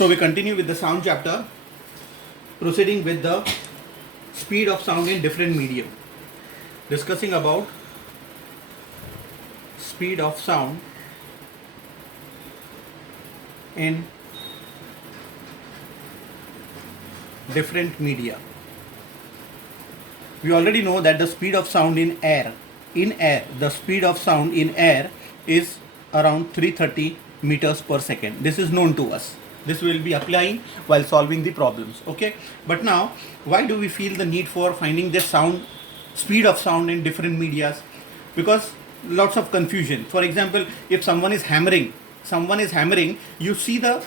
So we continue with the sound chapter, proceeding with the speed of sound in different medium. Discussing about speed of sound in different media. We already know that the speed of sound in air, the speed of sound in air is around 330 meters per second. This is known to us. This will be applying while solving the problems. Okay, but now why do we feel the need for finding the speed of sound in different medias? Because lots of confusion. For example, if someone is hammering, you see the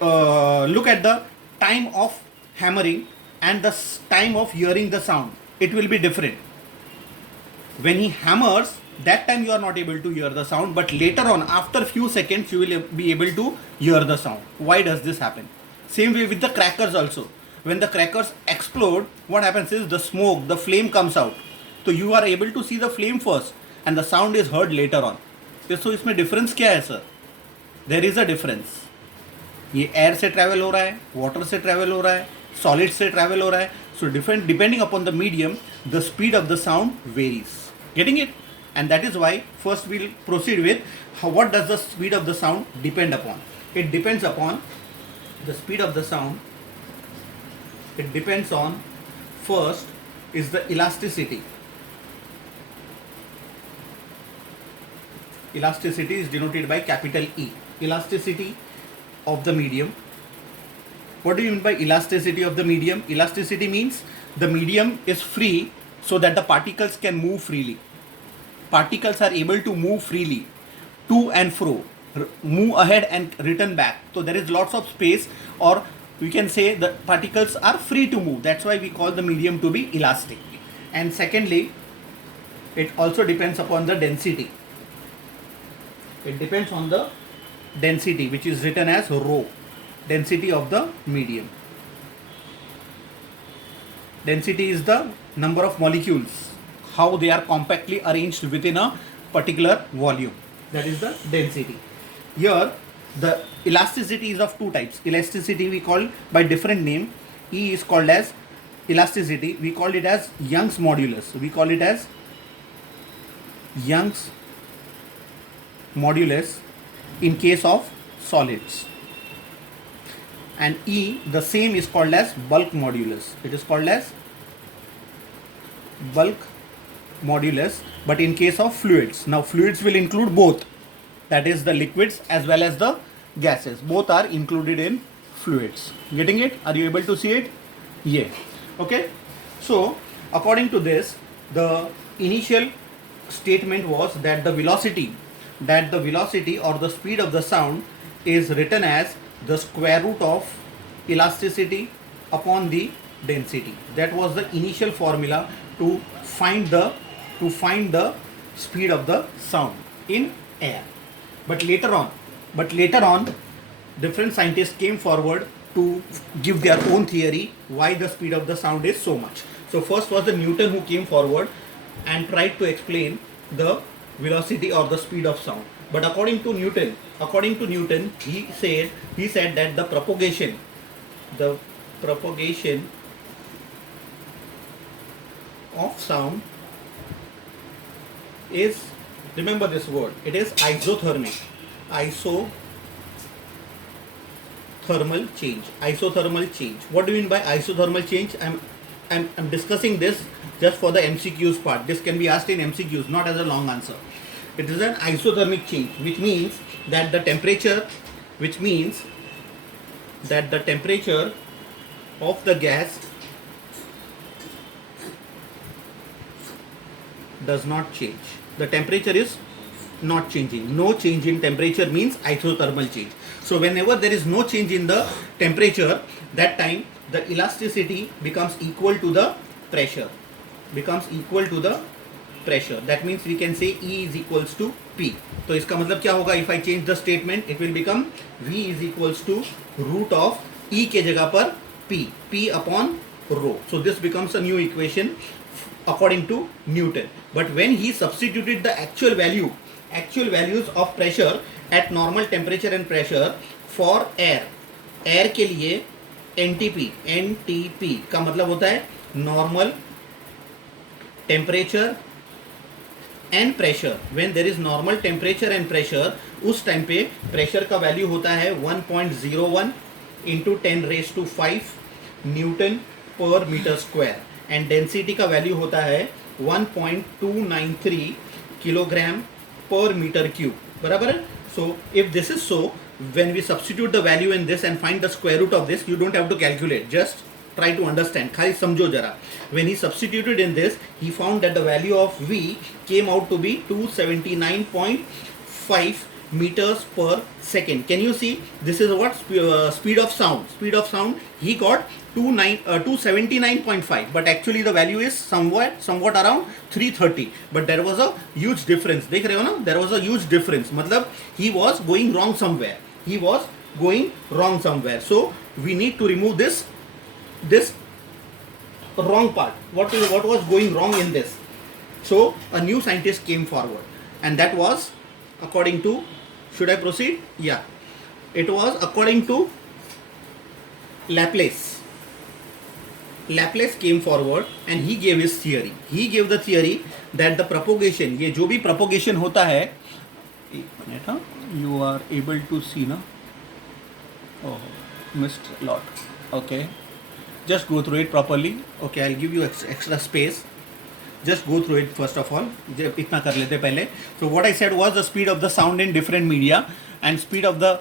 look at the time of hammering and the time of hearing the sound. It will be different. When he hammers, that time you are not able to hear the sound, but later on, after few seconds, you will be able to hear the sound. Why does this happen? Same way with the crackers also. When the crackers explode, what happens is the smoke, the flame comes out. So you are able to see the flame first and the sound is heard later on. So इसमें difference क्या है sir? There is a difference. ये air से travel हो रहा है, water से travel हो रहा है, solid से travel हो रहा है. So different depending upon the medium, the speed of the sound varies. Getting it? And that is why first we'll proceed with what does the speed of the sound depend upon. It depends upon the speed of the sound. It depends on first is the elasticity. Elasticity is denoted by capital E. Elasticity of the medium. What do you mean by elasticity of the medium? Elasticity means the medium is free so that the particles can move freely. Particles are able to move freely to and fro, move ahead and return back. So there is lots of space, or we can say the particles are free to move. That's why we call the medium to be elastic. And secondly, it also depends upon the density. It depends on the density, which is written as rho, density of the medium. Density is the number of molecules, how they are compactly arranged within a particular volume. That is the density. Here, the elasticity is of two types. Elasticity we call by different name. E is called as elasticity. We call it as Young's modulus. We call it as Young's modulus in case of solids. And E, the same is called as bulk modulus. It is called as bulk modulus, but in case of fluids. Now fluids will include both, that is the liquids as well as the gases. Both are included in fluids. Getting it? Are you able to see it? Yeah. Okay. So according to this, the initial statement was that the velocity or the speed of the sound is written as the square root of elasticity upon the density. That was the initial formula to find the speed of the sound in air. But later on, different scientists came forward to give their own theory why the speed of the sound is so much. So first was the Newton who came forward and tried to explain the velocity or the speed of sound. But according to Newton, he said that the propagation of sound is, remember this word, it is isothermic. Isothermal change. What do you mean by isothermal change? I'm discussing this just for the MCQs part. This can be asked in MCQs, not as a long answer. It is an isothermic change, which means that the temperature of the gas does not change. The temperature is not changing. No change in temperature means isothermal change. So whenever there is no change in the temperature, that time the elasticity becomes equal to the pressure. That means we can say E is equals to P. तो इसका मतलब क्या होगा? If I change the statement, it will become V is equals to root of E के जगह पर P upon rho. So this becomes a new equation according to Newton. But when he substituted the actual values of pressure at normal temperature and pressure for air के लिए NTP का मतलब होता है normal temperature and pressure. When there is normal temperature and pressure, उस time पे pressure का value होता है 1.01 into 10⁵ newton per metre square and density का वैल्यू होता है 1.293 किलोग्राम पर मीटर क्यूब. बराबर है. So if this is so, when we substitute the value in this and find the square root of this, you don't have to calculate, just try to understand. खाली समझो जरा. When he substituted in this, he found that the value of V came out to be 279.5 meters per second. Can you see? This is what speed of sound. Speed of sound he got 279.5, but actually the value is somewhat around 330. But there was a huge difference. देख रहे हो ना? There was a huge difference. मतलब he was going wrong somewhere. He was going wrong somewhere. So we need to remove this wrong part. What was going wrong in this? So a new scientist came forward, and that was according to, should I proceed? Yeah, it was according to Laplace. Laplace came forward and he gave his theory. He gave the theory that the propagation, ये जो भी propagation होता है, एक minute, हाँ, you are able to see ना? Oh, missed a lot. Okay, just go through it properly. Okay, I'll give you extra space. Just go through it first of all. इतना कर लेते पहले. So what I said was the speed of the sound in different media and speed of the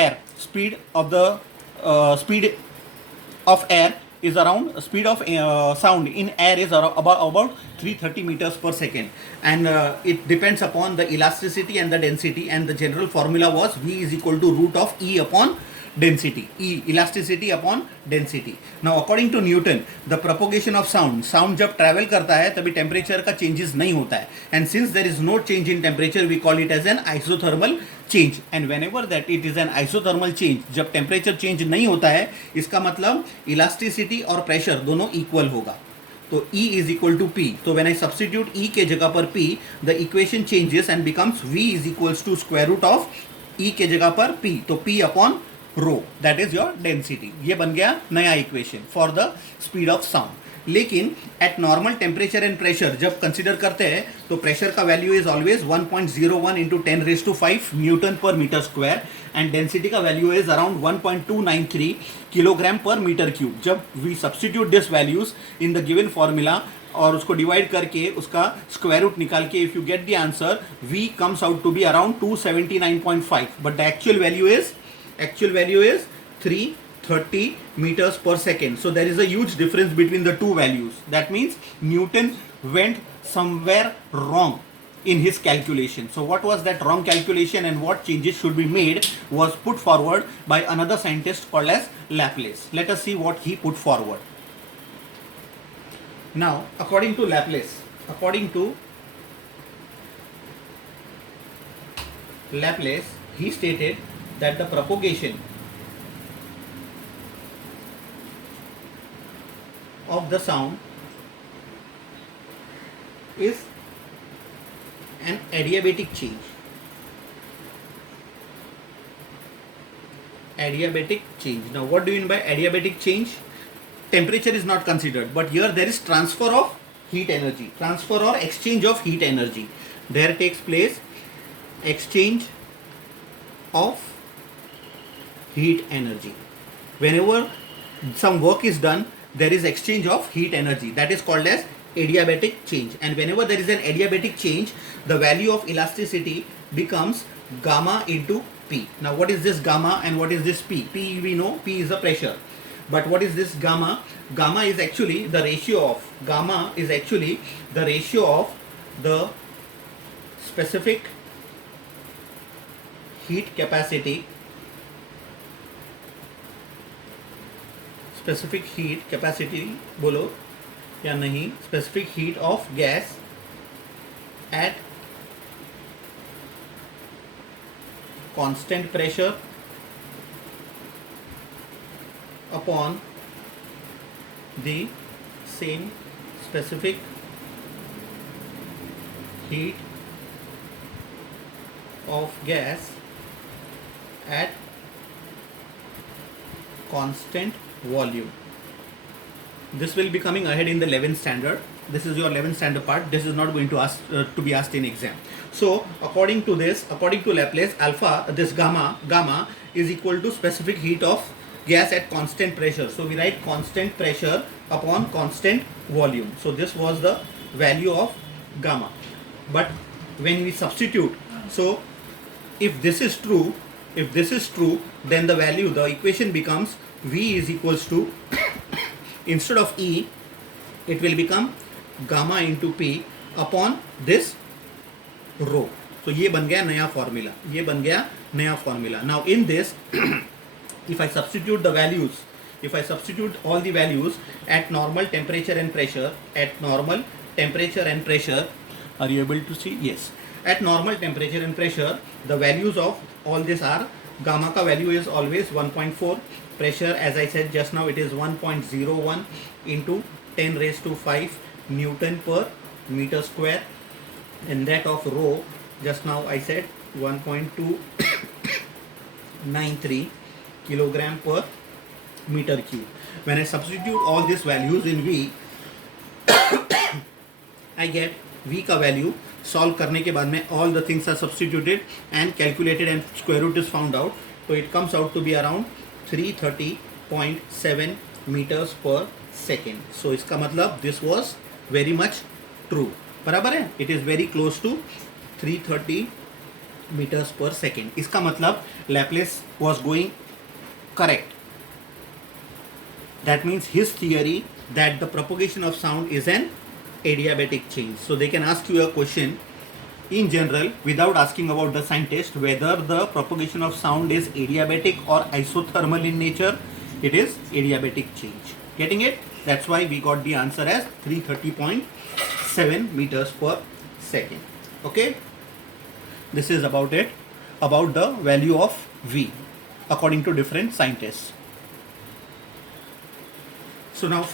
air. Speed of air is around, speed of sound in air is about 330 meters per second, and it depends upon the elasticity and the density, and the general formula was V is equal to root of E upon density. E, elasticity upon density. Now according to Newton, the propagation of sound जब travel करता है तभी temperature का changes नहीं होता है, and since there is no change in temperature, we call it as an isothermal change. And whenever that it is an isothermal change, जब temperature change नहीं होता है, इसका मतलब elasticity और pressure दोनों equal होगा. तो E is equal to P. तो when I substitute E के जगह पर P, the equation changes and becomes V is equals to square root of E के जगह पर P. तो P upon rho, that is your density. ये बन गया नया equation for the speed of sound. लेकिन at normal temperature and pressure जब कंसिडर करते हैं तो प्रेशर का value is always 1.01 into 10⁵ newton per metre square and density का value is around 1.293 kilogram per metre cube. जब we substitute this values in the given formula और उसको divide करके उसका स्क्वायर रूट निकाल के, if you get the answer, V comes out to be around 279.5, but the actual value is 330 meters per second. So there is a huge difference between the two values. That means Newton went somewhere wrong in his calculation. So what was that wrong calculation and what changes should be made was put forward by another scientist called as Laplace. Let us see what he put forward. Now according to Laplace, he stated that the propagation of the sound is an adiabatic change. Now what do you mean by adiabatic change? Temperature is not considered, but here there is transfer of heat energy, transfer or exchange of heat energy. There takes place exchange of heat energy. Whenever some work is done, there is exchange of heat energy. That is called as adiabatic change. And whenever there is an adiabatic change, the value of elasticity becomes gamma into P. Now what is this gamma and what is this P? P we know, P is the pressure. But what is this gamma? Gamma is actually the ratio of the specific heat capacity बोलो या नहीं, specific heat of gas at constant pressure upon the same specific heat of gas at constant volume. This will be coming ahead in the 11th standard. This is your 11th standard part. This is not going to be asked in exam. So according to this, according to Laplace, alpha, this gamma is equal to specific heat of gas at constant pressure. So we write constant pressure upon constant volume. So this was the value of gamma. But when we substitute, so if this is true, then the value, the equation becomes V is equals to instead of E, it will become gamma into P upon this rho. So ये बन गया नया formula. ये बन गया नया formula. Now in this, if I substitute the values, if I substitute all the values at normal temperature and pressure, are you able to see? Yes. At normal temperature and pressure, the values of all this are, gamma ka value is always 1.4, pressure as I said just now it is 1.01 into 10 raised to 5 Newton per meter square, and that of rho just now I said 1.293 kilogram per meter cube. When I substitute all these values in V, I get V का value. Solve करने के बाद में all the things are substituted and calculated and square root is found out. So it comes out to be around 330.7 meters per second. So इसका मतलब this was very much true. बराबर है? It is very close to 330 meters per second. इसका मतलब Laplace was going correct. That means his theory that the propagation of sound is an adiabatic change. So they can ask you a question in general without asking about the sign test whether the propagation of sound is adiabatic or isothermal in nature. It is adiabatic change. Getting it? That's why we got the answer as 330.7 meters per second. Okay? This is about it, about the value of V according to different sign tests. So now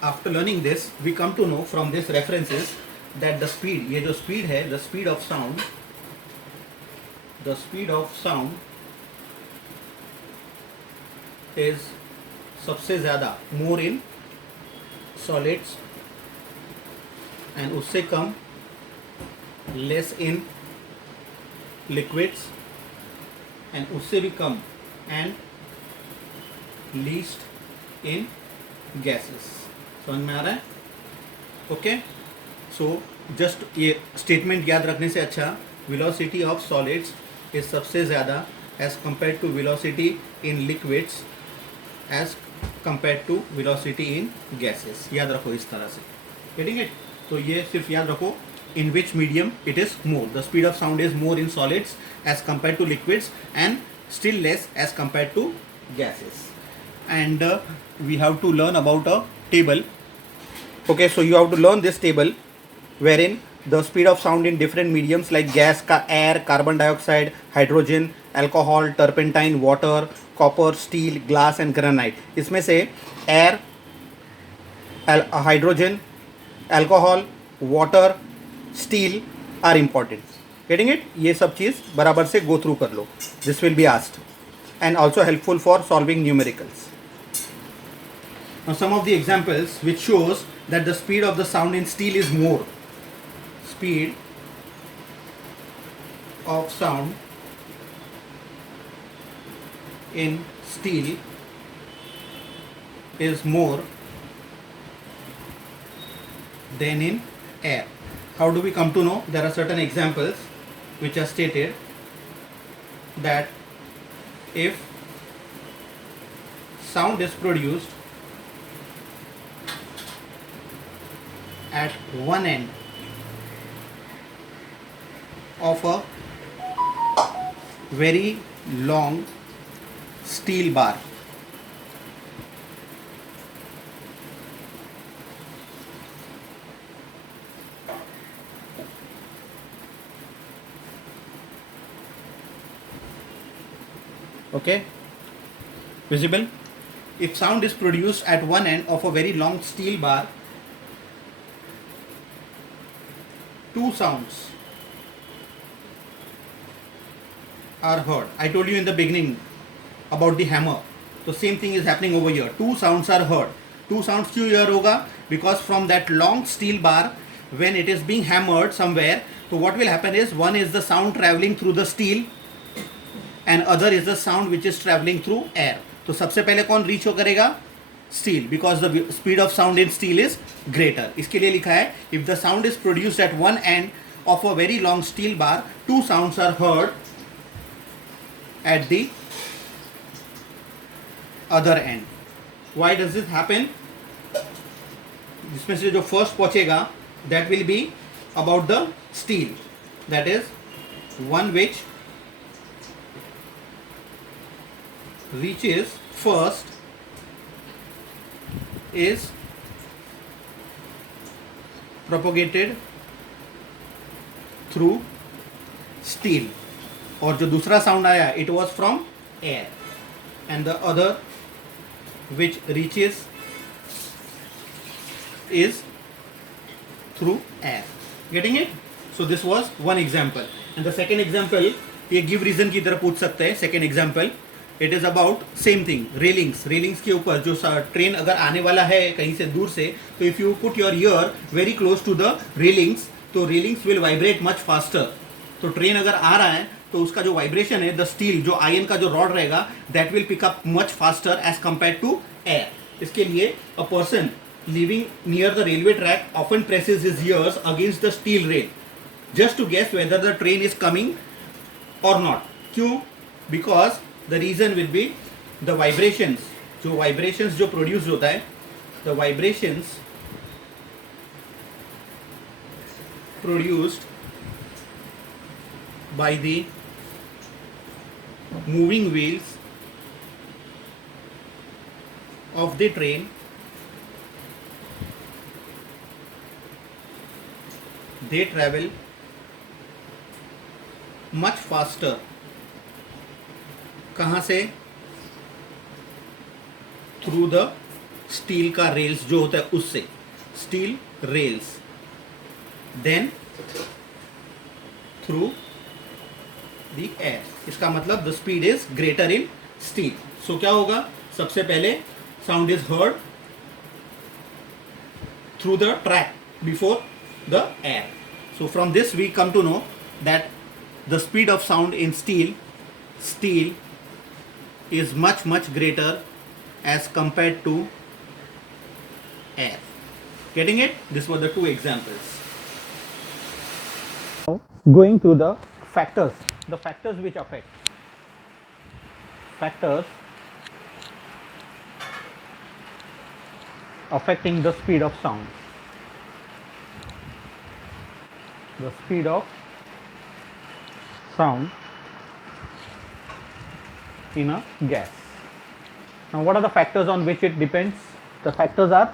after learning this, we come to know from this references that the speed, ये जो speed है, the speed of sound is सबसे ज़्यादा more in solids and उससे कम less in liquids and उससे भी कम and least in gases. समझ में आ रहा है? ओके, सो जस्ट ये स्टेटमेंट याद रखने से अच्छा, वेलोसिटी ऑफ सॉलिड्स इज सबसे ज़्यादा as compare to velocity in liquids as compare to velocity in gases. याद रखो इस तरह से. Getting it? तो ये सिर्फ याद रखो, in which medium it is more, the speed of sound is more in solids as compare to liquids and still less as compare to gases. And we have to learn about a table. Okay, so you have to learn this table wherein the speed of sound in different mediums like gas का air, carbon dioxide, hydrogen, alcohol, turpentine, water, copper, steel, glass and granite. इसमें से air, hydrogen, alcohol, water, steel are important. Getting it? ये सब चीज़ बराबर से go through कर लो. This will be asked and also helpful for solving numericals. Now some of the examples which shows that the speed of the sound in steel is more. Speed of sound in steel is more than in air. How do we come to know? There are certain examples which are stated that if sound is produced at one end of a very long steel bar, okay, visible? If sound is produced at one end of a very long steel bar, two sounds are heard. I told you in the beginning about the hammer. तो same thing is happening over here. Two sounds are heard. Two sounds क्यों hear होगा? Because from that long steel bar when it is being hammered somewhere, so what will happen is one is the sound traveling through the steel and other is the sound which is traveling through air. तो सबसे पहले कौन reach हो करेगा? Steel, because the speed of sound in steel is greater. इसके लिए लिखा है if the sound is produced at one end of a very long steel bar, two sounds are heard at the other end. Why does this happen? जिसमें से जो first पहुंचेगा that will be about the steel, that is one which reaches first is propagated through steel, और जो दूसरा sound आया it was from air, and the other which reaches is through air. Getting it? So this was one example. And the second example, ये give reason की तरह पूछ सकते हैं. Second example, it is about same thing, railings. Railings के ऊपर जो train अगर आने वाला है कहीं से दूर से, तो if you put your ear very close to the railings, तो railings will vibrate much faster. तो ट्रेन अगर आ रहा है तो उसका जो वाइब्रेशन है, द स्टील जो आयन का जो रॉड रहेगा, that will pick up much faster as compare to air. इसके लिए a person living near the railway track often presses his ears against the steel rail just to guess whether the train is coming or not. क्यों? Because the reason will be the vibrations. जो vibrations जो produce होता है, the vibrations produced by the moving wheels of the train they travel much faster. कहाँ से? Through the steel का rails जो होता है उससे, steel rails, then through the air. इसका मतलब the speed is greater in steel. So क्या होगा? सबसे पहले sound is heard through the track before the air. So from this we come to know that the speed of sound in steel is much greater as compared to air. Getting it? These were the two examples. Now going through the factors which affect factors affecting the speed of sound. The speed of sound in a gas. Now what are the factors on which it depends? The factors are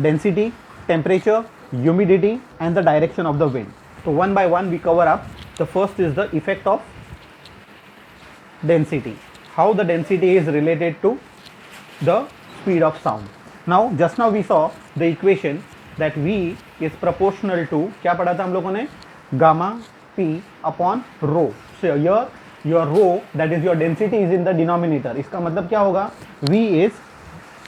density, temperature, humidity and the direction of the wind. So one by one we cover up. The first is the effect of density. How the density is related to the speed of sound. Now just now we saw the equation that V is proportional to, क्या पढ़ा था हम लोगों ने? Gamma P upon rho. So your rho, that is your density, is in the denominator. इसका मतलब क्या होगा? V is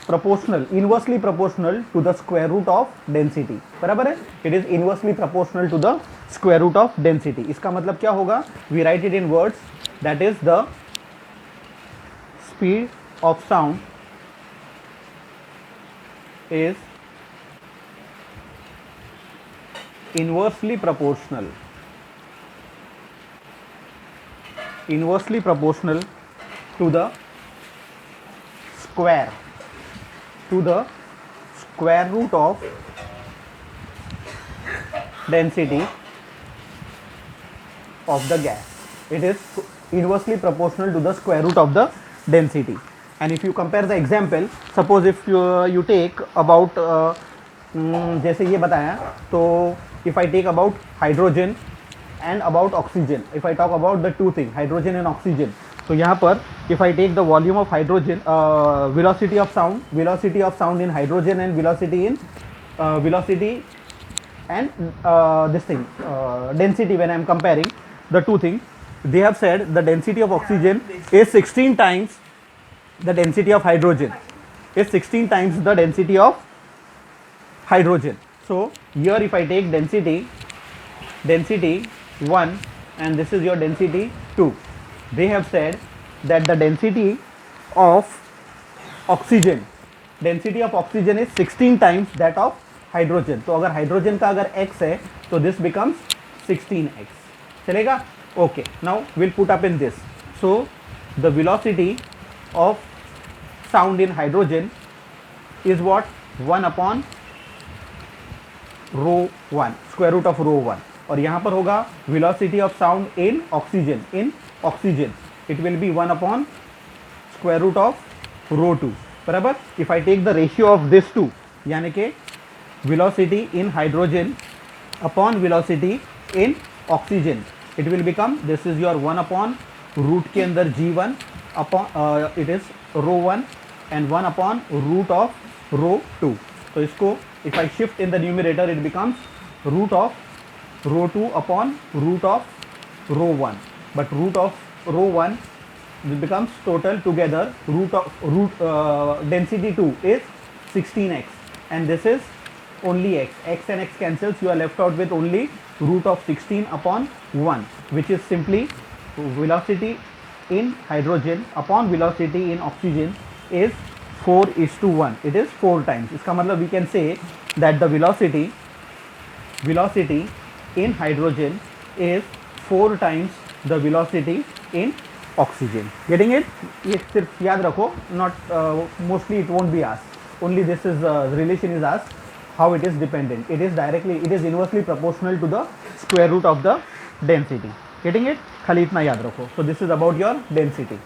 proportional, inversely proportional to the square root of density. बराबर है? It is inversely proportional to the square root of density. इसका मतलब क्या होगा? We write it in words, that is the speed of sound is inversely proportional to the square root of density of the gas. It is inversely proportional to the square root of the density. And if you compare the example, suppose if you take about जैसे ये बताया, तो if I take about hydrogen and about oxygen, if I talk about the two things, hydrogen and oxygen, तो यहाँ पर if I take the volume of hydrogen, velocity of sound in hydrogen and velocity and this thing, density, when I am comparing the two things, they have said the density of oxygen is 16 times the density of hydrogen is 16 times the density of hydrogen. So here if I take density 1 and this is your density 2, they have said that the density of oxygen is 16 times that of hydrogen. तो अगर hydrogen का अगर x है तो this becomes 16x. चलेगा? Okay, now we'll put up in this. So the velocity of sound in hydrogen is what? 1 upon rho 1, square root of rho 1. और यहाँ पर होगा velocity of sound in oxygen it will be 1 upon square root of rho 2. बराबर? If I take the ratio of this two, यानी कि velocity in hydrogen upon velocity in oxygen, it will become, this is your 1 upon root के अंदर g1 upon it is rho 1 and 1 upon root of rho 2. तो इसको if I shift in the numerator it becomes root of rho 2 upon root of rho 1, but root of rho 1 it becomes total together density 2 is 16x and this is only x and x cancels, you are left out with only root of 16 upon 1, which is simply velocity in hydrogen upon velocity in oxygen is 4:1. It is 4 times. इसका मतलब we can say that the velocity in hydrogen is 4 times the velocity in oxygen. Getting it? ये सिर्फ याद रखो, not mostly it won't be asked. Only this is relation is asked, how it is dependent. It is inversely proportional to the square root of the density. Getting it? खाली इतना याद रखो. So this is about your density.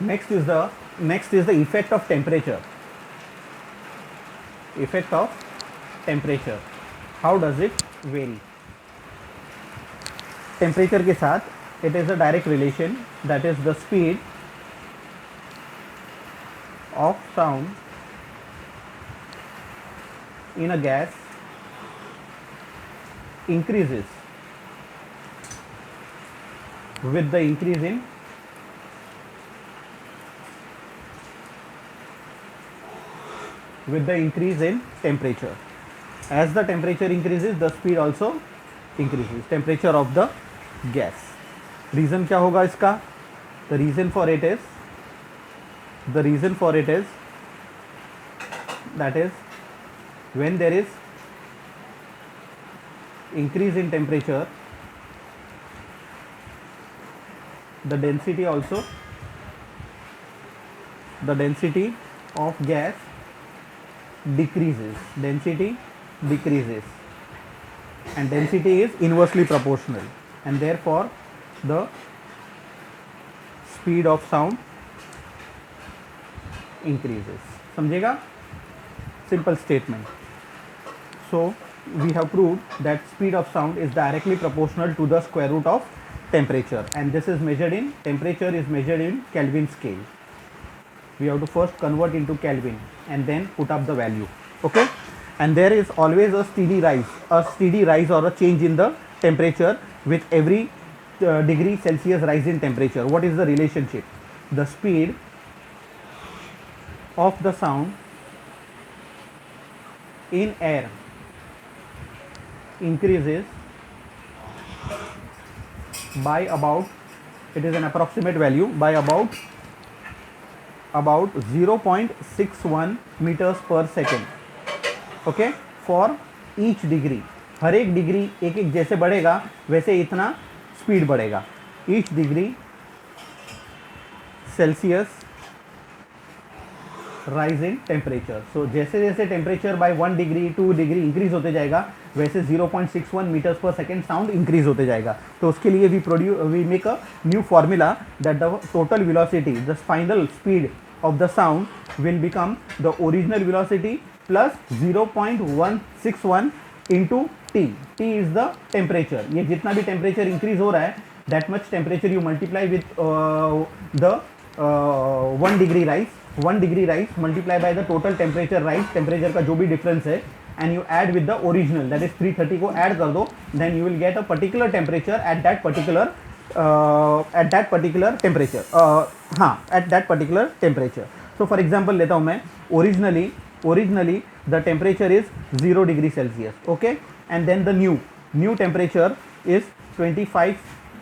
Next is the effect of temperature. Effect of temperature. How does it vary? Temperature के साथ it is a direct relation, that is the speed of sound in a gas increases with the increase in temperature. As the temperature increases, the speed also increases. Temperature of the gas. Reason क्या होगा इसका? The reason for it is that is when there is increase in temperature, the density of gas decreases. And density is inversely proportional, and therefore the speed of sound increases. समझेगा? Simple statement. So we have proved that speed of sound is directly proportional to the square root of temperature, and this is measured in, temperature is measured in Kelvin scale. We have to first convert into Kelvin and then put up the value. Okay? And there is always a steady rise or a change in the temperature with every degree Celsius rise in temperature. What is the relationship? The speed of the sound in air increases by about, it is an approximate value, by about 0.61 meters per second. Okay, for each degree. हर एक degree एक एक जैसे बढ़ेगा वैसे इतना speed बढ़ेगा. Each degree Celsius rise in temperature. So जैसे जैसे temperature by 1 degree 2 degree increase होते जाएगा वैसे 0.61 metres per second sound increase होते जाएगा. तो उसके लिए we make a new formula that the total velocity, the final speed of the sound will become the original velocity plus 0.161 into T. T is the temperature. ये जितना भी temperature increase हो रहा है that much temperature you multiply with the 1 degree rise multiply by the total temperature rise, temperature का जो भी difference है, and you add with the original that is 330 को ऐड कर दो, then you will get a particular temperature at that particular at that particular temperature. हाँ, at that particular temperature. So for example लेता हूँ मैं, originally the temperature is 0 degree Celsius, okay, and then the new temperature is 25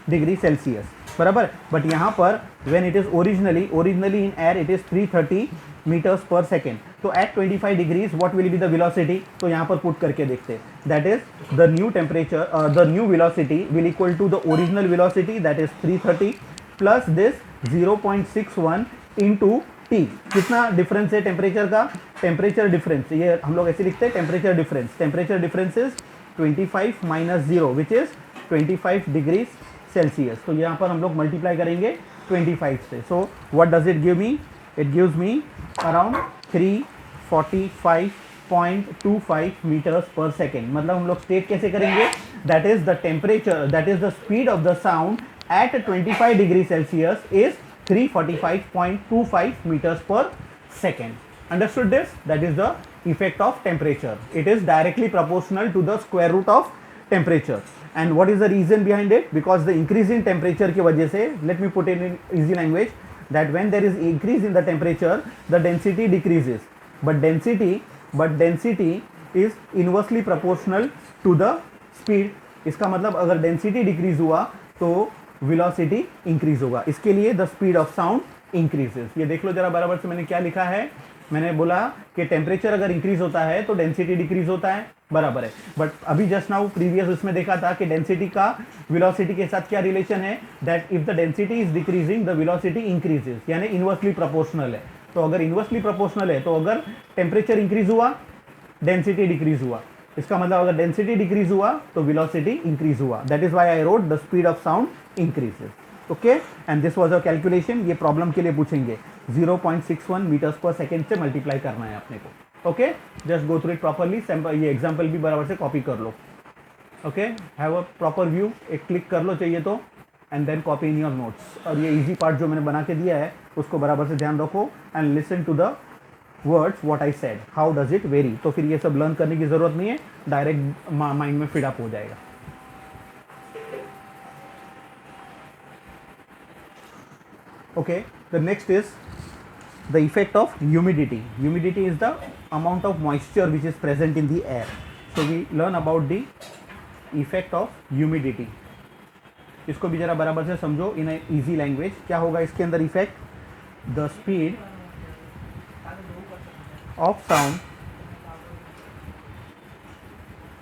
degree Celsius, बराबर. But यहाँ पर when it is originally in air it is 330 meters per second. तो at 25 degrees what will be the velocity? तो यहाँ पर put करके देखते हैं. That is the new temperature, the new velocity will equal to the original velocity, that is 330 plus this 0.61 into T. कितना difference है temperature का? टेम्परेचर डिफरेंस, ये हम लोग ऐसे लिखते हैं, temperature difference is 25 minus 0 which is 25 degree Celsius. तो यहाँ पर हम लोग मल्टीप्लाई करेंगे 25 से. So what does it give me? It gives me around 345.25 meters per second. मतलब हम लोग स्टेट कैसे करेंगे? That is the temperature, that is the speed of the sound at 25 degree Celsius is 345.25 meters per second. Understood this? That is the effect of temperature. It is directly proportional to the square root of temperature. And what is the reason behind it? Because the increase in temperature की वजह से, let me put it in easy language, that when there is increase in the temperature, the density decreases. But density is inversely proportional to the speed. इसका मतलब अगर density decrease हुआ तो velocity increase होगा. इसके लिए the speed of sound increases. ये देख लो जरा बराबर से मैंने क्या लिखा है. मैंने बोला कि टेम्परेचर अगर इंक्रीज होता है तो डेंसिटी डिक्रीज होता है, बराबर है. बट अभी जस्ट नाउ प्रीवियस उसमें देखा था कि डेंसिटी का वेलोसिटी के साथ क्या रिलेशन है? That if the density is decreasing the velocity increases, यानी इनवर्सली प्रोपोर्शनल है. तो अगर इनवर्सली प्रोपोर्शनल है तो अगर टेम्परेचर इंक्रीज हुआ, डेंसिटी डिक्रीज हुआ. इसका मतलब अगर डेंसिटी डिक्रीज हुआ तो वेलोसिटी इंक्रीज हुआ. That is why I wrote the speed of sound increases. Okay, and this was a calculation. ये प्रॉब्लम के लिए पूछेंगे. 0.61 मीटर्स पर सेकेंड से मल्टीप्लाई करना है अपने को. Okay, just go through it properly. ये एग्जाम्पल भी बराबर से कॉपी कर लो. Okay, have a proper view. एक क्लिक कर लो चाहिए तो, and then copy in your notes. और ये इजी पार्ट जो मैंने बना के दिया है उसको बराबर से ध्यान रखो and listen to the words what I said, how does it vary. तो फिर ये सब लर्न करने की जरूरत नहीं है, डायरेक्ट माइंड में फिट अप हो जाएगा. Okay, the next is the effect of humidity. Humidity is the amount of moisture which is present in the air. So we learn about the effect of humidity. इसको भी जरा बराबर से समझो in a easy language. क्या होगा इसके अंदर effect? The speed of sound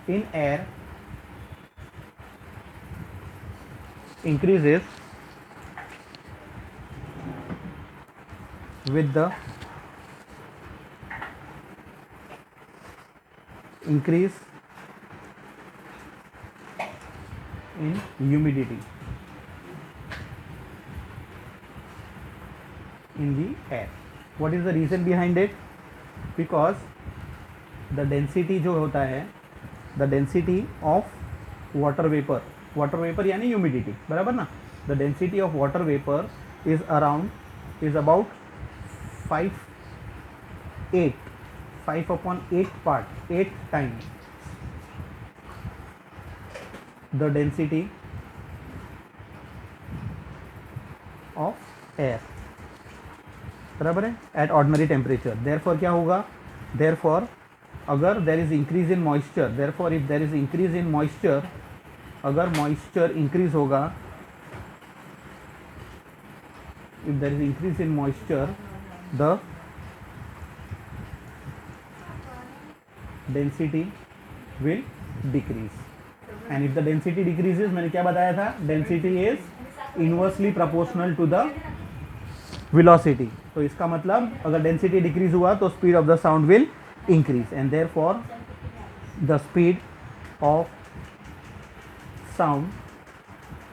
in air increases with the increase in humidity in the air. What is the reason behind it? Because the density जो होता है, the density of water vapor यानी humidity, बराबर ना. The density of water vapor is about 5/8 part, 8 times the density of air, बराबर है, at ordinary temperature. Therefore क्या होगा? Therefore अगर there is increase in moisture, therefore if there is increase in moisture, अगर moisture increase होगा, if there is increase in moisture, the density will decrease. And if the density decreases, मैंने क्या बताया था? Density is inversely proportional to the velocity. तो इसका मतलब अगर density decrease हुआ तो speed of the sound will increase, and therefore the speed of sound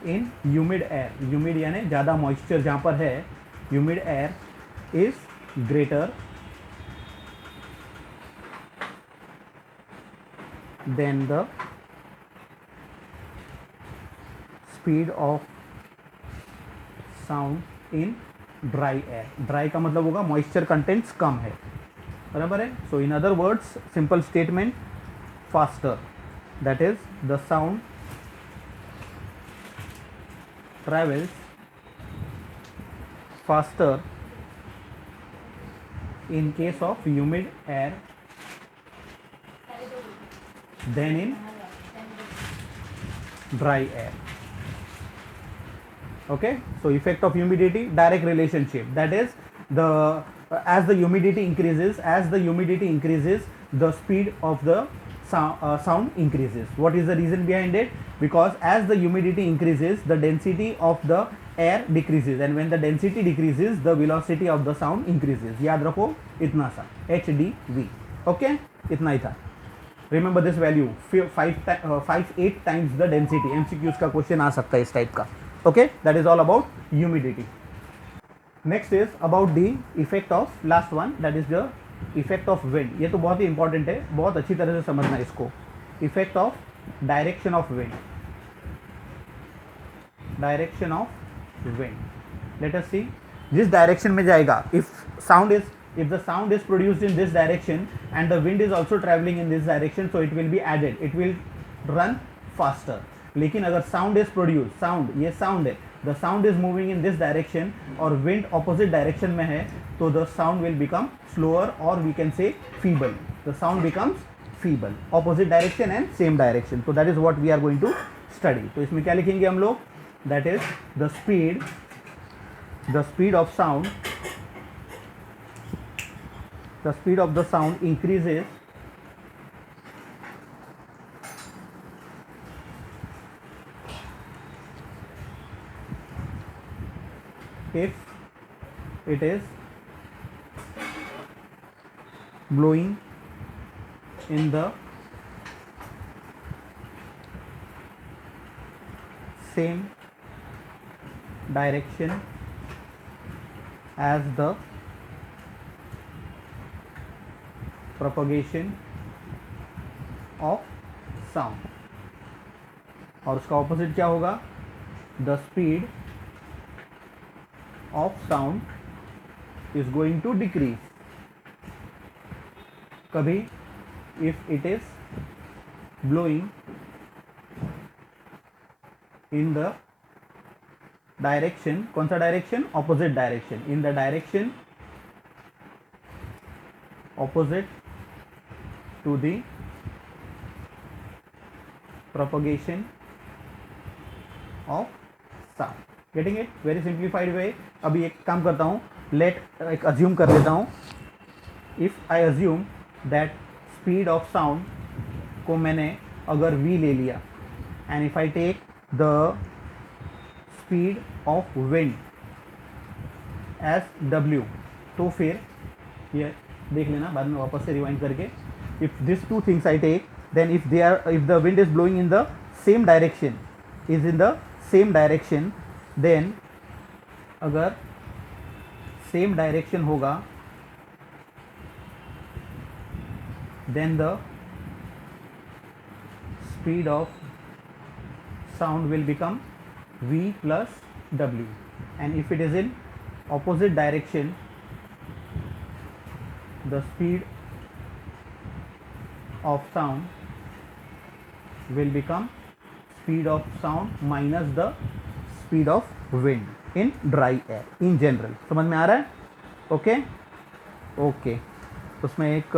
in humid air, humid यानी ज़्यादा moisture जहाँ पर है, humid air is greater than the speed of sound in dry air. Dry का मतलब होगा moisture contents कम है, बराबर है. So in other words, simple statement, faster. That is the sound travels faster in case of humid air than in dry air. Okay, so effect of humidity, direct relationship, that is the as the humidity increases, the speed of the sound increases. What is the reason behind it? Because as the humidity increases, the density of the air decreases, and when the density decreases, the velocity of the sound increases. याद रखो इतना सा HdV. Okay, इतना ही था. Remember this value, 5-8 times the density. MCQs का question आ सकता है इस टाइप का. Okay, that is all about humidity. Next is about the effect of, last one, that is the effect of wind. ये तो बहुत ही इंपॉर्टेंट है, बहुत अच्छी तरह से समझना है इसको. Effect of direction of wind. Direction of wind. Let us see. जिस डायरेक्शन में जाएगा, if the sound is produced in this direction and the wind is also traveling in this direction, so it will be added, it will run faster. लेकिन अगर sound is produced, ये sound है, the sound is moving in this direction और wind opposite direction में है, तो the sound will become slower or we can say feeble. The sound becomes feeble. Opposite direction and same direction. So that is what we are going to study. तो इसमें क्या लिखेंगे हम लोग? That is the speed of sound. The speed of the sound increases if it is blowing in the same direction as the propagation of sound. और उसका opposite क्या होगा? The speed of sound is going to decrease. कभी if it is blowing in the direction, कौन सा direction? Opposite direction. In the direction opposite to the propagation of sound. Getting it? Very simplified way. अभी एक काम करता हूँ, एक assume कर लेता हूँ. If I assume that speed of sound को मैंने अगर v ले लिया, and if I take the speed of wind as w, तो फिर ये देख लेना बाद में वापस से रिवाइंड करके. If these two things I take, then if the wind is blowing in the same direction, then अगर same direction होगा, then the speed of sound will become v plus w, and if it is in opposite direction, the speed of sound will become speed of sound minus the speed of wind in dry air in general. समझ में आ रहा है? Okay okay. उसमें एक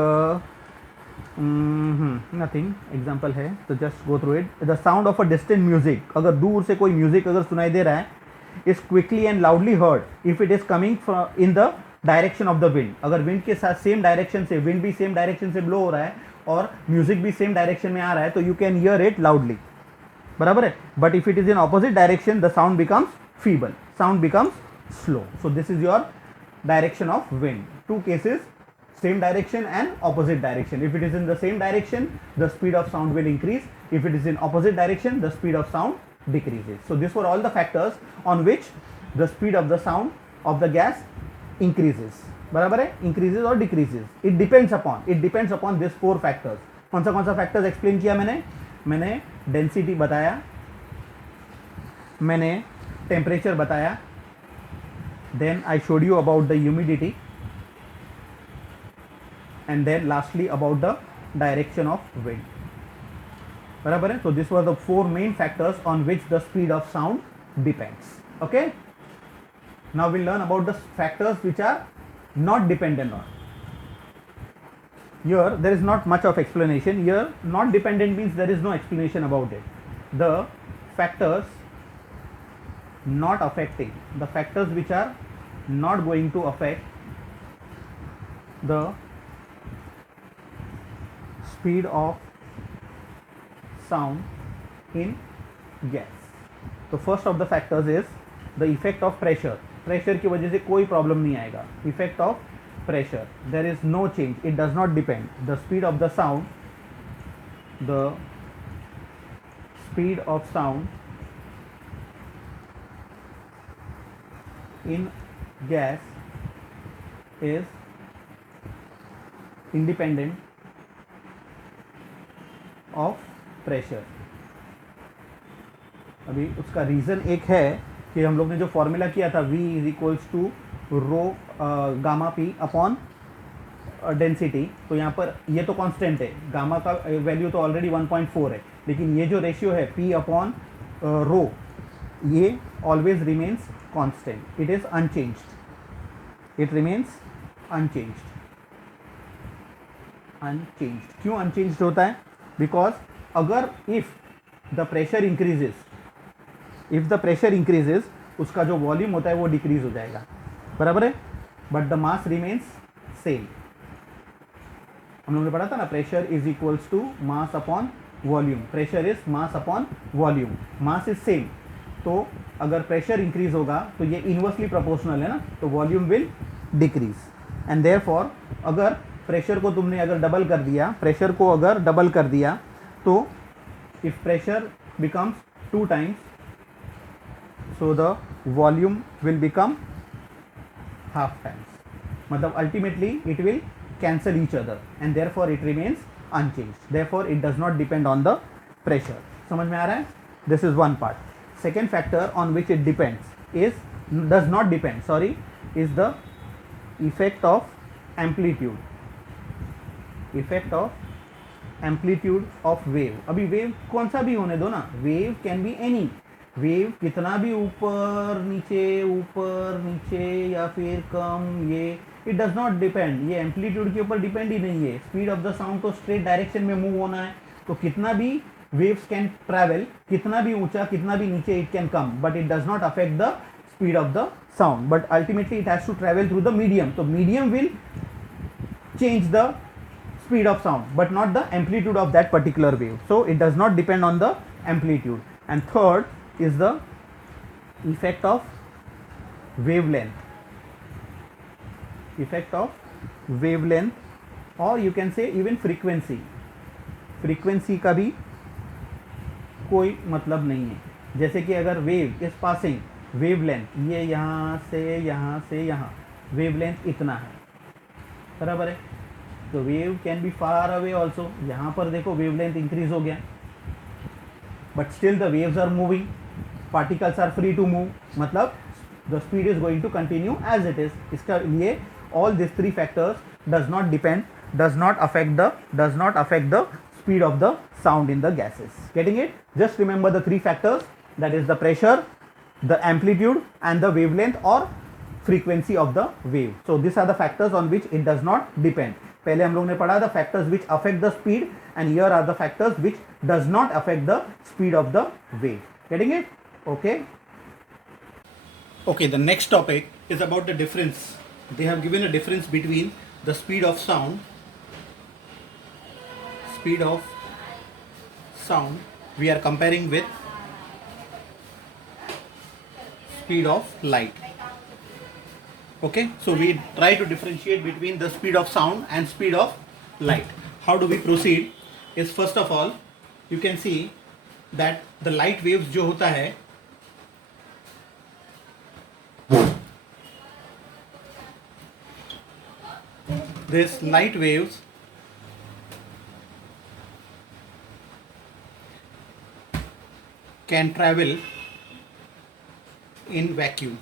nothing example है, तो just go through it. The sound of a distant music, अगर दूर से कोई म्यूजिक अगर सुनाई दे रहा है, is quickly and loudly heard if it is coming in the direction of the wind. अगर विंड के साथ सेम डायरेक्शन से, विंड भी सेम डायरेक्शन से ब्लो हो रहा है और म्यूजिक भी सेम डायरेक्शन में आ रहा है, तो you can hear it loudly. बराबर है. But if it is in opposite direction, the sound becomes feeble, sound becomes slow. So this is your direction of wind. Two cases, same direction and opposite direction. If it is in the same direction, the speed of sound will increase. If it is in opposite direction, the speed of sound decreases. So these were all the factors on which the speed of the sound of the gas increases. बराबर है? Increases or decreases. It depends upon these four factors. कौन सा factors explain किया मैंने density बताया, मैंने temperature बताया, then I showed you about the humidity, and then lastly about the direction of wind. बराबर है? So these were the four main factors on which the speed of sound depends. Okay, now we'll learn about the factors which are not dependent on. Here there is not much of explanation. Here not dependent means there is no explanation about it. The factors not affecting, the factors which are not going to affect the speed of sound in gas. तो first of the factors is the effect of pressure. Pressure की वजह से कोई problem नहीं आएगा. Effect of pressure, there is no change, it does not depend. The speed of the sound, the speed of sound in gas is independent of pressure. अभी उसका reason एक है कि हम लोग ने जो फॉर्मूला किया था V is equals to rho gamma P upon density, तो यहाँ पर ये तो कांस्टेंट है, गामा का वैल्यू तो ऑलरेडी 1.4 है, लेकिन ये जो रेशियो है P अपॉन रो ये always remains constant. It is unchanged, it remains unchanged. Unchanged क्यों अनचेंज्ड होता है? बिकॉज अगर if the pressure increases, if the pressure increases उसका जो वॉल्यूम होता है वो डिक्रीज हो जाएगा, बराबर है, but the mass remains same. हम लोगों ने पढ़ा था ना, pressure is equals to mass upon volume. Pressure is mass upon volume, mass is same. तो अगर प्रेशर इंक्रीज होगा तो ये इनवर्सली प्रोपोर्शनल है ना, तो volume will decrease. And therefore अगर प्रेशर को तुमने अगर डबल कर दिया, प्रेशर को अगर डबल कर दिया, तो if pressure becomes 2 times, so the volume will become half times. मतलब ultimately it will cancel each other and therefore it remains unchanged. Therefore it does not depend on the pressure. समझ में आ रहा है? This is one part. Second factor on which it depends is, does not depend, sorry, is the effect of amplitude. Effect of amplitude of wave. अभी wave कौन सा भी होने दो ना, wave can be any. Wave कितना भी ऊपर नीचे या फिर कम, ये इट डज नॉट डिपेंड, ये एम्पलीट्यूड के ऊपर डिपेंड ही नहीं है. स्पीड ऑफ द साउंड तो स्ट्रेट डायरेक्शन में मूव होना है, तो कितना भी वेव्स कैन ट्रैवल, कितना भी ऊंचा कितना भी नीचे it can come, but it does not affect the speed of the sound. But ultimately it has to travel through the medium, तो medium will change the speed of sound but not the amplitude of that particular wave. So it does not depend on the amplitude. And third is the effect of wavelength. Effect of wavelength, or you can say even frequency. Frequency का भी कोई मतलब नहीं है. जैसे कि अगर wave is passing, wavelength ये यहाँ से यहाँ wavelength इतना है, बराबर है. तो wave can be far away also. यहाँ पर देखो वेवलेंथ इंक्रीज हो गया, but still the waves are moving, particles are free to move, मतलब the speed is going to continue as it is. इसका लिए all this 3 factors does not depend, does not affect the speed of the sound in the gases. Getting it? Just remember the 3 factors, that is the pressure, the amplitude and the wavelength और frequency of the wave. So these are the factors on which it does not depend. पहले हम लोग ने पढ़ा the factors which affect the speed, and here are the factors which does not affect the speed of the wave. Getting it? Okay. Okay, the next topic is about the difference. They have given a difference between the speed of sound we are comparing with speed of light. Okay, so we try to differentiate between the speed of sound and speed of light. How do we proceed? Is first of all, you can see that the light waves जो होता है, this light waves can travel in vacuum.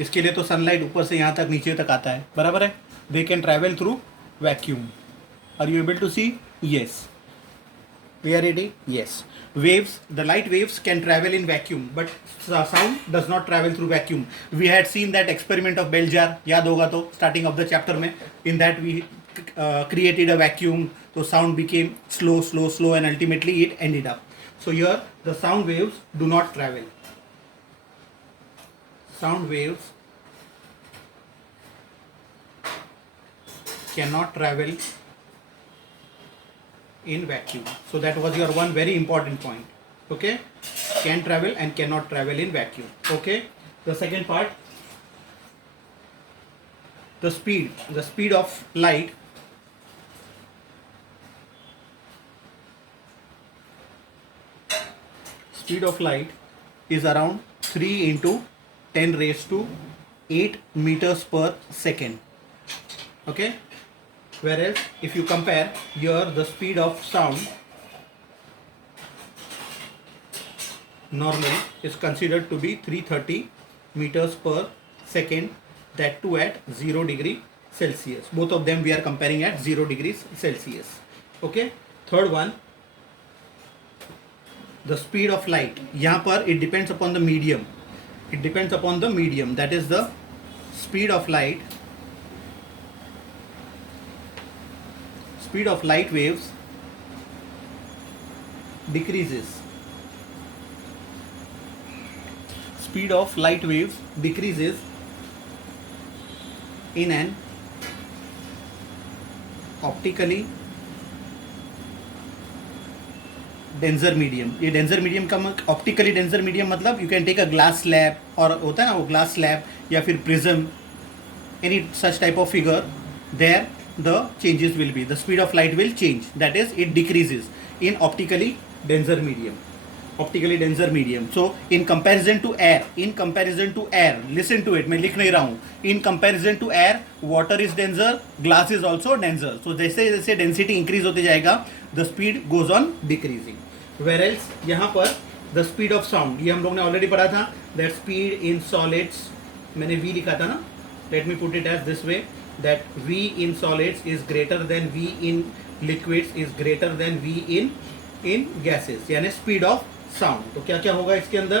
इसके लिए तो sunlight ऊपर से यहाँ तक नीचे तक आता है, बराबर है. They can travel through vacuum. Are you able to see? Yes. We are ready? Yes. Waves, the light waves can travel in vacuum, but sound does not travel through vacuum. We had seen that experiment of bell jar, याद होगा तो starting of the chapter में. In that we created a vacuum, so sound became slow, slow, slow, and ultimately it ended up. So here the sound waves do not travel. Sound waves cannot travel in vacuum. So that was your one very important point. Okay, can travel and cannot travel in vacuum. Okay, the second part, the speed of light is around 3 into 10 raised to 8 meters per second. Okay, whereas if you compare here, the speed of sound normally is considered to be 330 meters per second, that too at 0 degree Celsius. Both of them we are comparing at 0 degrees Celsius. Okay, third one, the speed of light. यहाँ पर it depends upon the medium. It depends upon the medium. That is the speed of light. Speed of light waves decreases. Speed of light waves decreases in an optically denser medium. ये denser medium का optically denser medium मतलब you can take a glass slab, और होता है ना वो glass slab या फिर prism, any such type of figure, there the changes will be, the speed of light will change, that is it decreases in optically denser medium. Optically denser medium. So in comparison to air, listen to it, मैं लिख नहीं रहा हूँ. इन comparison to air, water is denser, glass is also denser. So जैसे जैसे density increase होती जाएगा, the speed goes on decreasing. Whereas यहाँ पर द स्पीड ऑफ साउंड, ये हम लोग ने ऑलरेडी पढ़ा था, दैट स्पीड इन सॉलिड्स, मैंने v लिखा था ना, let me put it as this way, that v in solids is greater than v in liquids is greater than v in gases, यानी स्पीड ऑफ साउंड. तो क्या क्या होगा इसके अंदर,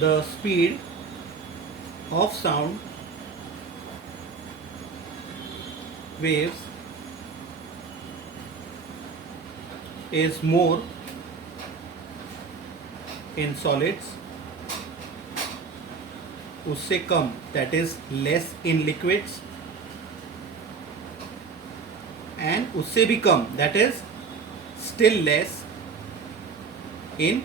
the speed of sound waves is more in solids, उससे कम, that is less in liquids, and उससे भी कम, that is still less in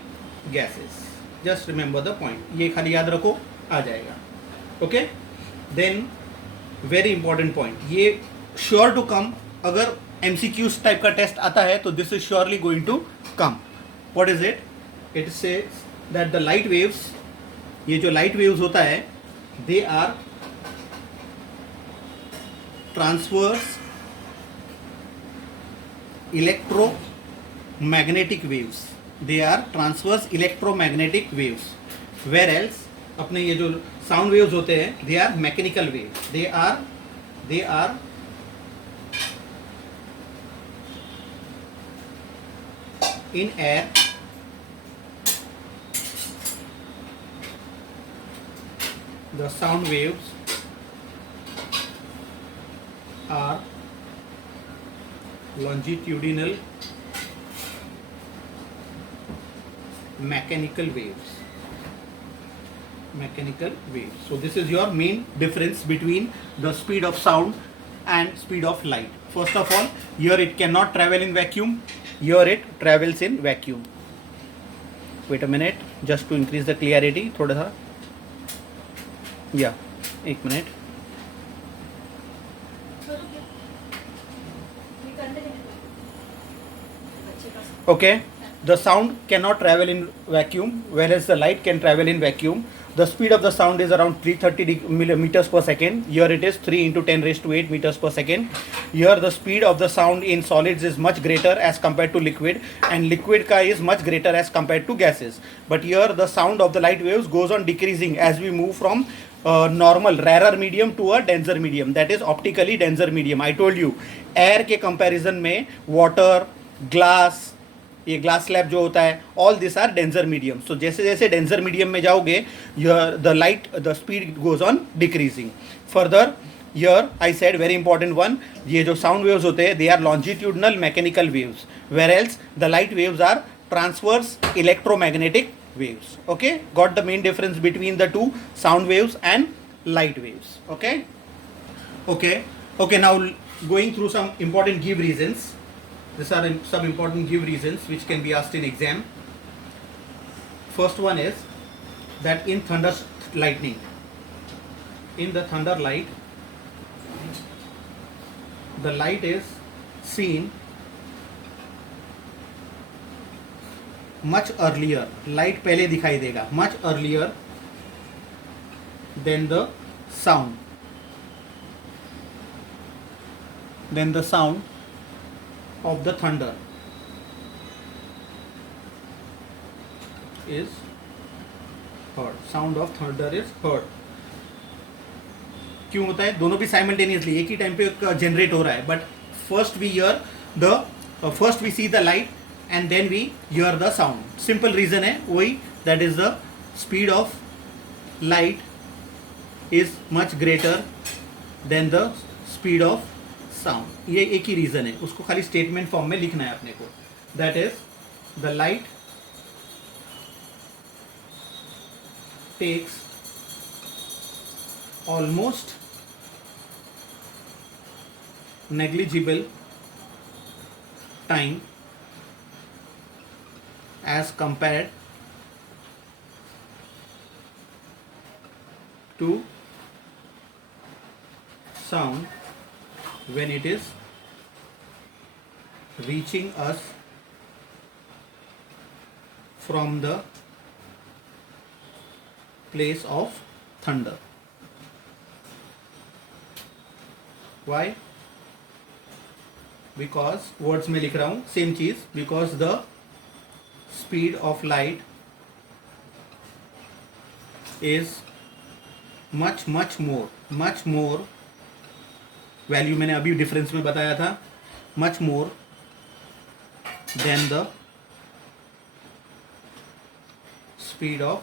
gases. Just remember the point, ये खाली याद रखो, आ जाएगा. Okay, then very important point, ये sure to come. अगर MCQs टाइप का टेस्ट आता है तो this is surely going to come. What is it? It says that the light waves, ये जो लाइट वेव्स होता है, they are transverse electromagnetic waves. They are transverse electromagnetic waves. Where else अपने ये जो साउंड वेव्स होते हैं, they are mechanical waves. They are in air, the sound waves are longitudinal mechanical waves. So this is your main difference between the speed of sound and speed of light. First of all, here it cannot travel in vacuum. Here it travels in vacuum. Wait a minute, just to increase the clarity, थोड़ा सा, एक minute. Okay, the sound cannot travel in vacuum, whereas the light can travel in vacuum. The speed of the sound is around 330 meters per second. Here it is 3 into 10 raised to 8 meters per second. Here the speed of the sound in solids is much greater as compared to liquid, and liquid ka is much greater as compared to gases. But here the sound of the light waves goes on decreasing as we move from normal rarer medium to a denser medium, that is optically denser medium. I told you, air के comparison में water, glass, ये glass slab जो होता है, all this are denser medium. So जैसे जैसे denser medium में जाओगे, the light the speed goes on decreasing. Further here I said very important one, ये जो साउंड वेव्स होते हैं they are longitudinal mechanical waves, whereas the light waves are transverse electromagnetic waves. Okay, got the main difference between the two sound waves and light waves. Okay, now going through some important give reasons. These are some important give reasons which can be asked in exam. First one is that in thunder lightning, in the thunder light, the light is seen much earlier, light पहले दिखाई देगा, much earlier than the sound, of the thunder is heard. Sound of thunder is heard. क्यों होता है? दोनों भी simultaneously एक ही time पे जनरेट हो रहा है, but first we hear the first we see the light and then we hear the sound. Simple reason है वही, that is the speed of light is much greater than the speed of sound. ये एक ही reason है, उसको खाली statement form में लिखना है अपने को. That is the light takes almost negligible time as compared to sound when it is reaching us from the place of thunder. Why? Because words में लिख रहा हूँ सेम चीज, because the speed of light is much more value मैंने अभी difference में बताया था, much more than the speed of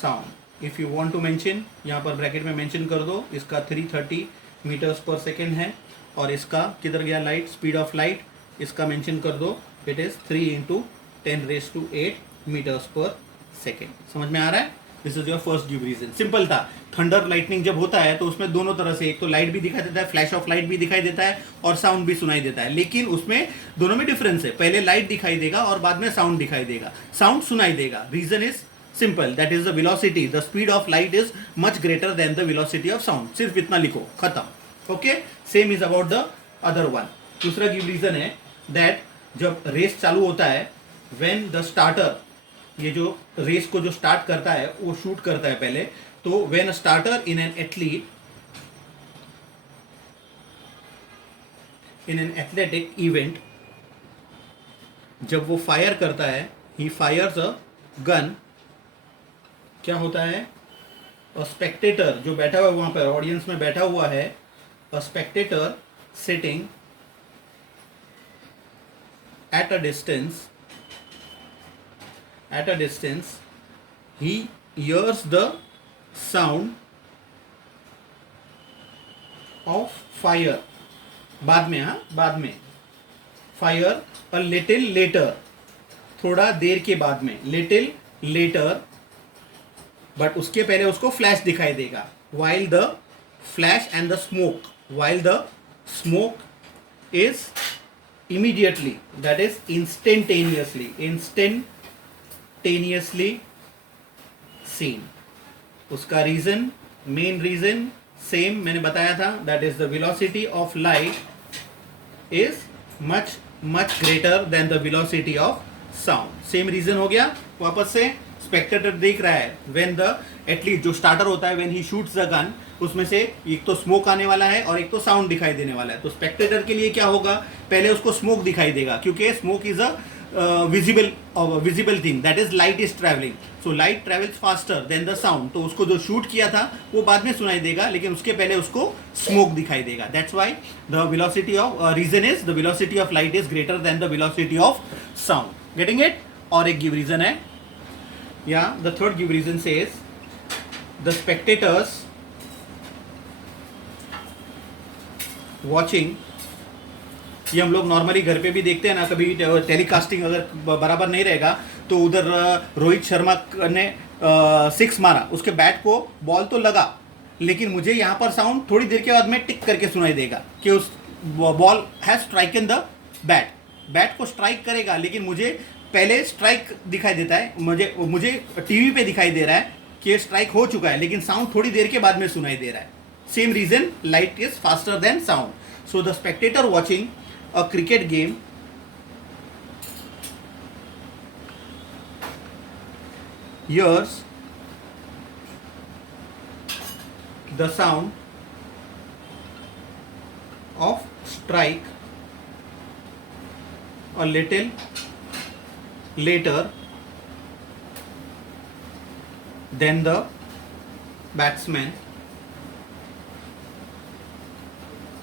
sound. if you want to mention, यहाँ पर ब्रैकेट में मेंशन कर दो, इसका 330 मीटर्स पर सेकेंड है और इसका किधर गया लाइट, स्पीड ऑफ लाइट, इसका मेंशन कर दो, it is 3 × 10⁸ meters per second. समझ में आ रहा है? This is your first give reason. Simple था. थंडर लाइटनिंग जब होता है तो उसमें दोनों तरह से, एक तो लाइट भी दिखाई देता है, फ्लैश ऑफ लाइट भी दिखाई देता है और साउंड भी सुनाई देता है, लेकिन उसमें दोनों में डिफरेंस है. पहले लाइट दिखाई देगा और बाद में साउंड दिखाई देगा, साउंड सुनाई देगा. Reason is simple, that is the velocity, the speed of light is much greater than the velocity of sound. सिर्फ इतना लिखो, खत्म. Okay, same is about the other one. दूसरा गिव रीजन है दैट जब रेस चालू होता है, व्हेन द स्टार्टर, ये जो रेस को जो स्टार्ट करता है वो शूट करता है पहले, तो when a starter in an athlete, in an athletic event, जब वो फायर करता है, ही फायर्स अ गन, क्या होता है, अ स्पेक्टेटर जो बैठा हुआ है वहां पर ऑडियंस में बैठा हुआ है, a spectator sitting at a distance, he hears the sound of fire. बाद में, हाँ, बाद में, fire a little later, थोड़ा देर के बाद में, little later, बट उसके पहले उसको फ्लैश दिखाई देगा. while the flash and the smoke is immediately, that is instantaneously seen. उसका रीजन, मेन रीजन सेम मैंने बताया था, that is the velocity of light is much greater than the velocity of sound. Same reason हो गया. वापस से spectator देख रहा है, व्हेन द एटलीस्ट जो स्टार्टर होता है, when he shoots the gun, उसमें से एक तो स्मोक आने वाला है और एक तो साउंड दिखाई देने वाला है. तो स्पेक्टेटर के लिए क्या होगा, पहले उसको स्मोक दिखाई देगा, क्योंकि smoke is a visible thing, that is light is travelling. So light travels faster than the sound. तो उसको जो शूट किया था वो बाद में सुनाई देगा, लेकिन उसके पहले उसको स्मोक दिखाई देगा. That's why the velocity of reason is the velocity of light is greater than the velocity of sound. Getting it? और एक गिव रीजन है, या the third give reason says the spectators watching, ये हम लोग normally घर पे भी देखते हैं ना, कभी टेलीकास्टिंग अगर बराबर नहीं रहेगा तो उधर रोहित शर्मा ने 6 मारा, उसके बैट को बॉल तो लगा, लेकिन मुझे यहाँ पर साउंड थोड़ी देर के बाद में टिक करके सुनाई देगा कि उस ball has strike in the bat को स्ट्राइक करेगा, लेकिन मुझे पहले स्ट्राइक दिखाई देता है, मुझे टीवी पे दिखाई दे रहा है कि स्ट्राइक हो चुका है, लेकिन साउंड थोड़ी देर के बाद में सुनाई दे रहा है. Same reason, light is faster than sound. So the spectator watching a cricket game hears the sound of strike a little later than the batsman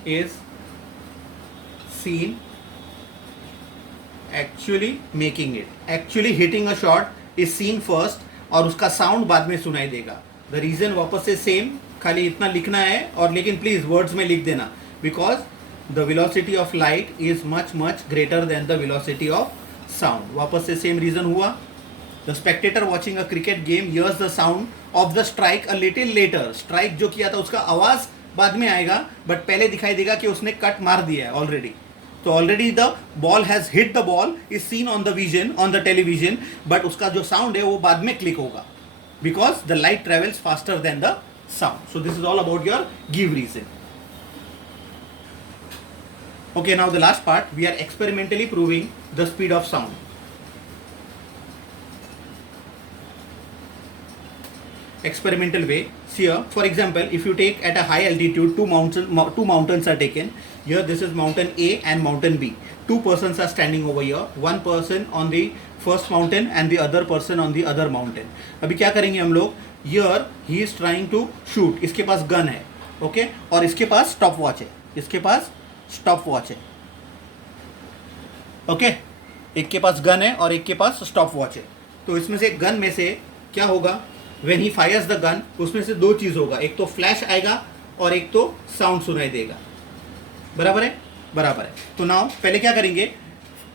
is seen actually making it. Actually hitting a shot is seen first और उसका sound बाद में सुनाई देगा. The reason वापस से same, खाली इतना लिखना है, और लेकिन प्लीज वर्ड्स में लिख देना, because the velocity of light is much much greater than the velocity of sound. वापस से सेम रीजन हुआ. The spectator watching a cricket game hears the sound of the strike a little later. Strike जो किया था उसका आवाज बाद में आएगा, बट पहले दिखाई देगा कि उसने कट मार दिया है ऑलरेडी. तो already the ball has hit the ball is seen on the vision, on the television, but उसका जो साउंड है वो बाद में क्लिक होगा, because the light travels faster than the sound. So this is all about your give reason. Okay, now the last part, we are experimentally proving the speed of sound. Experimental way. See here, for example, if you take at a high altitude, two mountains are taken. Here, this is mountain A and mountain B. Two persons are standing over here. One person on the first mountain and the other person on the other mountain. अभी क्या करेंगे हम लोग? Here, he is trying to shoot. इसके पास gun है, okay? और इसके पास stop watch है. इसके पास स्टॉप वॉच है, ओके? एक के पास गन है और एक के पास स्टॉप वॉच है. तो इसमें से गन में से क्या होगा? When he fires the gun, उसमें से दो चीज होगा, एक तो फ्लैश आएगा और एक तो साउंड सुनाई देगा. बराबर है? बराबर है. तो नाउ पहले क्या करेंगे?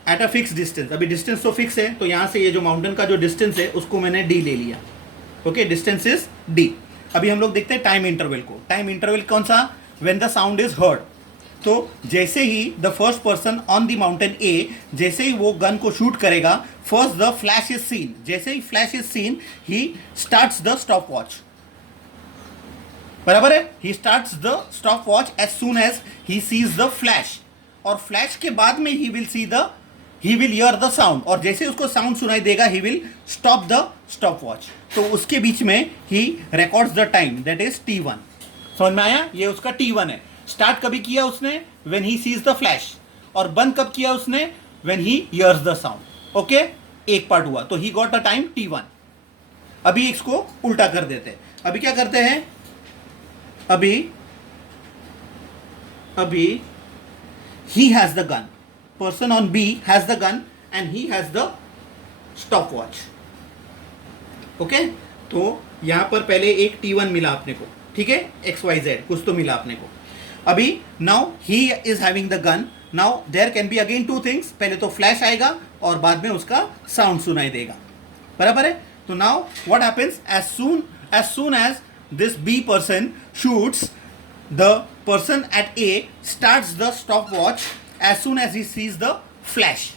एट अ फिक्स डिस्टेंस, अभी डिस्टेंस तो फिक्स है, तो यहाँ से ये जो माउंटेन का जो डिस्टेंस है उसको मैंने डी ले लिया, ओके? Distance is D. अभी हम लोग देखते हैं टाइम इंटरवल को. टाइम इंटरवल कौन सा? When the sound is heard. तो जैसे ही the first person on the mountain A, जैसे ही वो गन को शूट करेगा, first the flash is seen. जैसे ही flash is seen, he starts the stop watch. बराबर है? He starts the stop watch as soon as he sees the flash. और फ्लैश के बाद में he will here the sound, और जैसे उसको साउंड सुनाई देगा, he will stop the stop watch. तो उसके बीच में he records the time, that is T1. समझ में आया? ये उसका T1 है. स्टार्ट कभी किया उसने? When he sees the flash. और बंद कब किया उसने? When he hears the sound. Okay, एक पार्ट हुआ. तो he got the time T1. अभी इसको उल्टा कर देते हैं. अभी क्या करते हैं? अभी he has the gun, person on B has the gun and he has the stop watch. Okay, तो यहां पर पहले एक T1 मिला अपने को, ठीक है? XYZ कुछ तो मिला अपने को. अभी now he is having the gun. Now there can be again two things. पहले तो फ्लैश आएगा और बाद में उसका साउंड सुनाई देगा. बराबर है? तो now what happens? As soon as this B person shoots, the person at A starts the stop watch as soon as he sees the flash.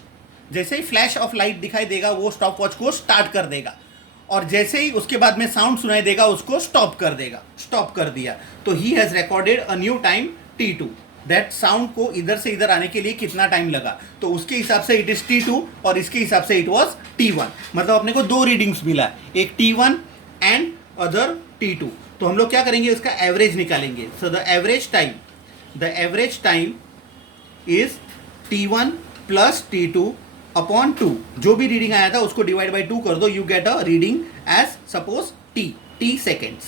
जैसे ही फ्लैश ऑफ लाइट दिखाई देगा, वो स्टॉप वॉच को स्टार्ट कर देगा, और जैसे ही उसके बाद में साउंड सुनाई देगा, उसको स्टॉप कर देगा. स्टॉप कर दिया. तो he has recorded a new time T2. That sound को इधर से इधर आने के लिए कितना टाइम लगा, तो उसके हिसाब से इट इज T2 और इसके हिसाब से इट वाज T1. मतलब अपने को दो रीडिंग्स मिला, एक T1 एंड अदर T2. तो हम लोग क्या करेंगे? इसका एवरेज निकालेंगे. So the average time is T1 plus T2 upon 2. जो भी रीडिंग आया था उसको डिवाइड बाई 2 कर दो, you get a reading as suppose T seconds.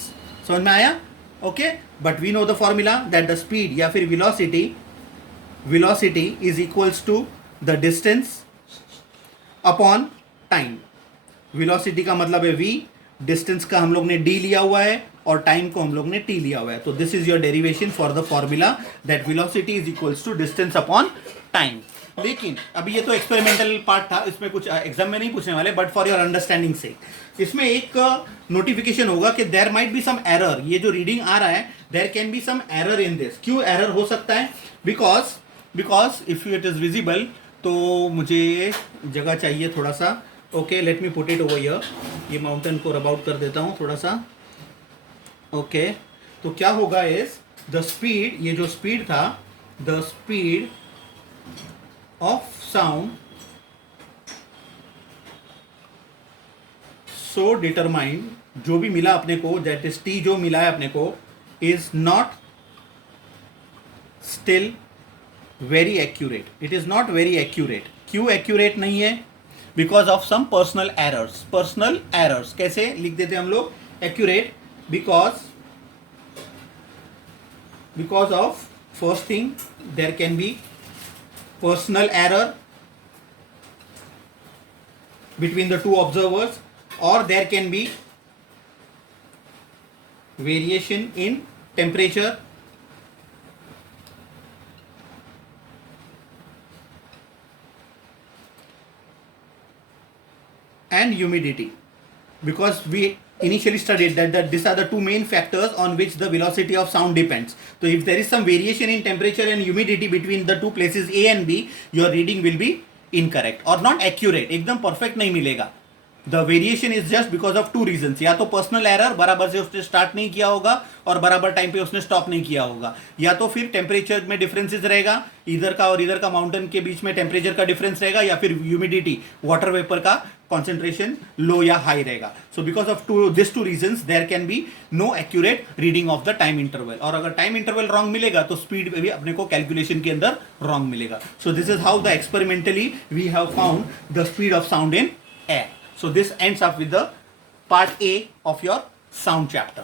समझ में आया? Okay, but we know the formula that the speed या फिर velocity is equals to the distance upon time. Velocity का मतलब है v, डिस्टेंस का हम लोग ने d लिया हुआ है और टाइम को हम लोग ने t लिया हुआ है। तो this is your derivation for the formula that velocity is equals to distance upon time. लेकिन अभी ये तो एक्सपेरिमेंटल पार्ट था, इसमें कुछ एग्जाम में नहीं पूछने वाले, बट फॉर योर अंडरस्टैंडिंग से इसमें एक नोटिफिकेशन होगा कि there might be some error. ये जो रीडिंग आ रहा है there can be some error in this. क्यों एरर हो सकता है? Because if it is visible, तो मुझे जगह चाहिए थोड़ा सा। Okay, let me put it over here. ये माउंटेन को रब आउट कर देता हूँ थोड़ा सा। ओके, तो क्या होगा इज द स्पीड, ये जो स्पीड था, the speed of sound so determined, जो भी मिला अपने को, दैट इज टी जो मिला है अपने को, is not still very accurate. It is not very accurate. क्यों एक्यूरेट नहीं है? Because of some personal errors. Personal errors कैसे लिख देते हम लोग? Accurate because of first thing there can be personal error between the two observers, or there can be variation in temperature and humidity, because we initially studied that these are the two main factors on which the velocity of sound depends. So if there is some variation in temperature and humidity between the two places A and B, your reading will be incorrect और not accurate, एकदम perfect नहीं मिलेगा। The variation is just because of two reasons. या तो personal error, बराबर से उसने start नहीं किया होगा और बराबर टाइम पे उसने स्टॉप नहीं किया होगा, या तो फिर टेम्परेचर में डिफरेंसेस रहेगा, इधर का और इधर का माउंटेन के बीच में टेम्परेचर का डिफरेंस रहेगा, या फिर ह्यूमिडिटी, वाटर वेपर का कॉन्सेंट्रेशन लो या हाई रहेगा। So because of this two reasons there can be no accurate reading of the time interval. और अगर टाइम इंटरवल रॉन्ग मिलेगा तो स्पीड में भी अपने को कैलकुलेशन के अंदर रॉन्ग मिलेगा। So this is how the experimentally we have found the speed of sound in air. So this ends up with the part A of your sound chapter.